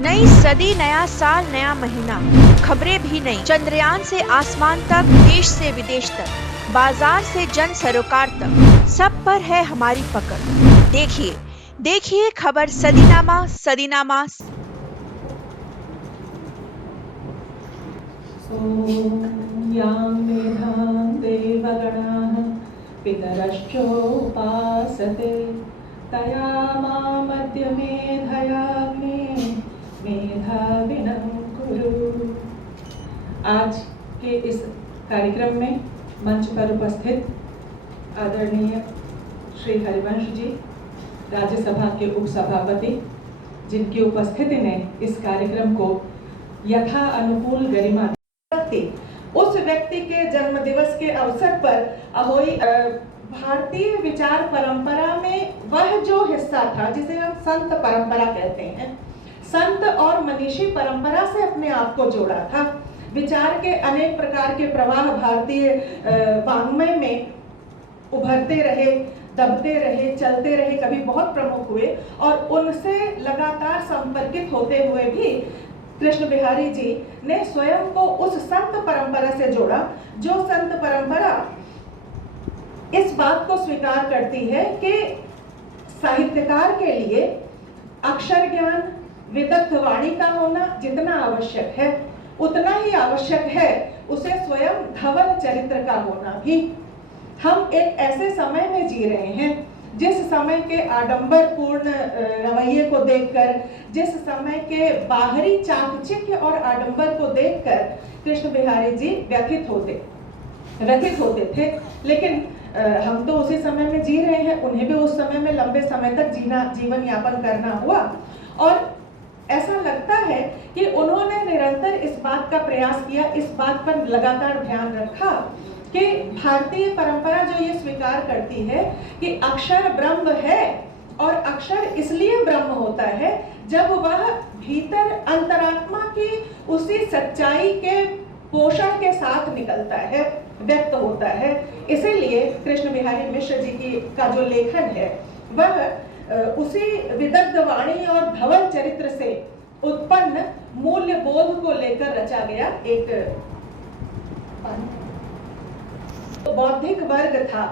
नई सदी, नया साल, नया महीना, खबरें भी नई। चंद्रयान से आसमान तक, देश से विदेश तक, बाजार से जन सरोकार तक, सब पर है हमारी पकड़। देखिए देखिए खबर सदीनामा सदीनामा। यां मेधां देवगणाः पितरश्चोपासते तया मामद्य मेधयाग्ने मेधाविनं कुरु। आज के इस कार्यक्रम में मंच पर उपस्थित आदरणीय श्री हरिवंश जी, राज्यसभा के उपसभापति, जिनकी उपस्थिति ने इस कार्यक्रम को यथा अनुकूल गरिमा दी। उस व्यक्ति के जन्म दिवस के अवसर पर अहोई भारतीय विचार परंपरा में वह जो हिस्सा था जिसे हम संत परंपरा कहते हैं, संत और मनीषी परंपरा से अपने आप को जोड़ा था। विचार के अनेक प्रकार के प्रवाह भारतीय वाङ्मय में उभरते रहे, दबते रहे, चलते रहे, कभी बहुत प्रमुख हुए और उनसे लगातार संपर्कित होते हुए भी कृष्ण बिहारी जी ने स्वयं को उस संत परंपरा से जोड़ा, जो संत परंपरा इस बात को स्वीकार करती है कि साहित्यकार के लिए अक्षर ज्ञान, विदग्ध वाणी का होना जितना आवश्यक है, उतना ही आवश्यक है उसे स्वयं धवल चरित्र का होना भी। हम एक ऐसे समय में जी रहे हैं जिस समय के आडंबरपूर्ण रवैये को देखकर, जिस समय के बाहरी चाकचक्य और आडंबर को देखकर कृष्ण बिहारी जी व्यथित होते थे। लेकिन हम तो उसी समय में जी रहे हैं, उन्हें भी उस समय में लंबे समय तक जीवन यापन करना हुआ और ऐसा लगता है कि उन्होंने निरंतर इस बात का प्रयास किया, इस बात पर लगातार ध्यान रखा कि भारतीय परंपरा जो ये स्वीकार करती है कि अक्षर ब्रह्म है और अक्षर इसलिए ब्रह्म होता है जब वह भीतर अंतरात्मा की उसी सच्चाई के पोषण के साथ निकलता है, व्यक्त होता है। इसीलिए कृष्ण बिहारी मिश्र जी का जो लेखन है वह उसी विदग्ध वाणी और धवल चरित्र से उत्पन्न मूल्य बोध को लेकर रचा गया एक बौद्धिक वर्ग था।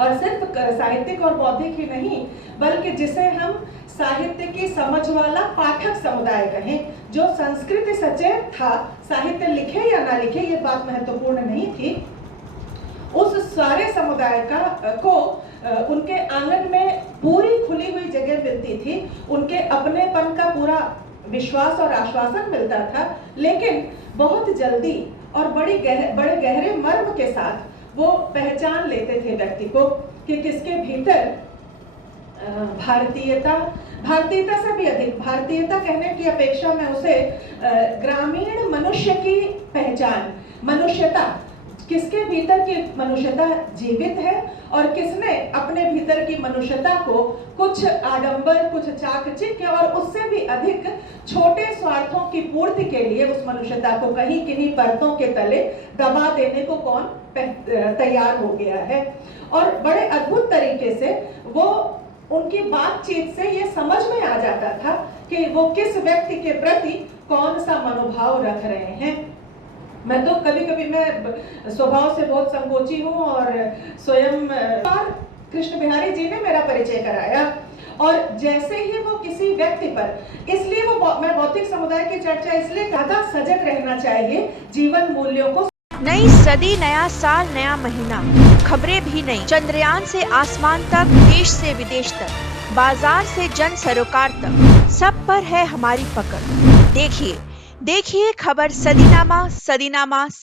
और सिर्फ साहित्यिक और बौद्धिक ही नहीं, बल्कि जिसे हम साहित्य की समझ वाला पाठक समुदाय कहें, जो संस्कृति सचेत था, साहित्य लिखे या ना लिखे ये बात महत्वपूर्ण नहीं थी, उस सारे समुदाय को उनके आंगन में पूरी खुली हुई जगह मिलती थी, उनके अपनेपन का पूरा विश्वास और आश्वासन मिलता था। लेकिन बहुत जल्दी और बड़े गहरे मर्म के साथ वो पहचान लेते थे व्यक्ति को कि किसके भीतर भारतीयता से भी अधिक, भारतीयता कहने की अपेक्षा में उसे ग्रामीण मनुष्य की पहचान, मनुष्यता, किसके भीतर की मनुष्यता जीवित है और किसने अपने भीतर की मनुष्यता को कुछ आडंबर, कुछ चाकचक्य और उससे भी अधिक छोटे स्वार्थों की पूर्ति के लिए उस मनुष्यता को कहीं किन्हीं परतों के तले दबा देने को कौन तैयार हो गया है। और बड़े अद्भुत तरीके से वो उनकी बातचीत से ये समझ में आ जाता था कि वो किस व्यक्ति के प्रति कौन सा मनोभाव रख रहे हैं। मैं तो कभी मैं स्वभाव से बहुत संकोची हूँ और स्वयं कृष्ण बिहारी जी ने मेरा परिचय कराया और जैसे ही वो किसी व्यक्ति पर, इसलिए मैं बौद्धिक समुदाय की चर्चा इसलिए ज्यादा सजग रहना चाहिए जीवन मूल्यों को। नई सदी, नया साल, नया महीना, खबरें भी नई। चंद्रयान से आसमान तक, देश से विदेश तक, बाजार से जन सरोकार तक, सब पर है हमारी पकड़। देखिए खबर सदीनामा सदीनामा।